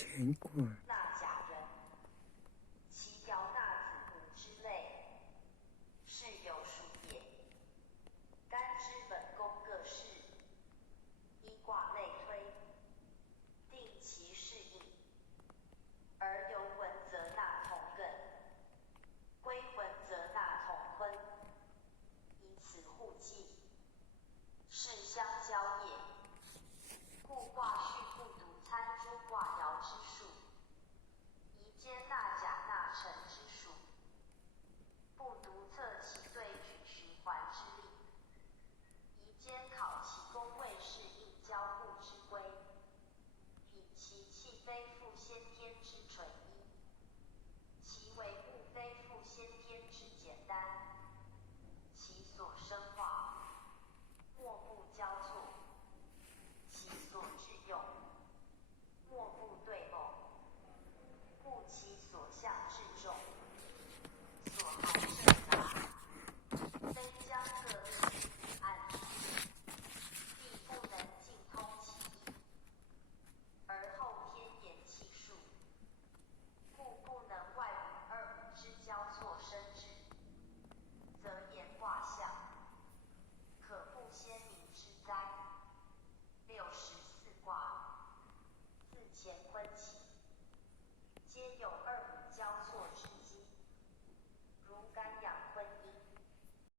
乾卦。纳甲人，其表纳子午之类，是有属也。干之本宫各事，依卦类推，定其适应。而游文则纳同艮，归文则纳同坤，以此互济，是相交也。故卦序不独参诸卦爻之数，宜兼纳甲纳辰之数，不独测其对举循环之力，宜兼考其宫位适应交互之规，彼其气非复先天之纯一。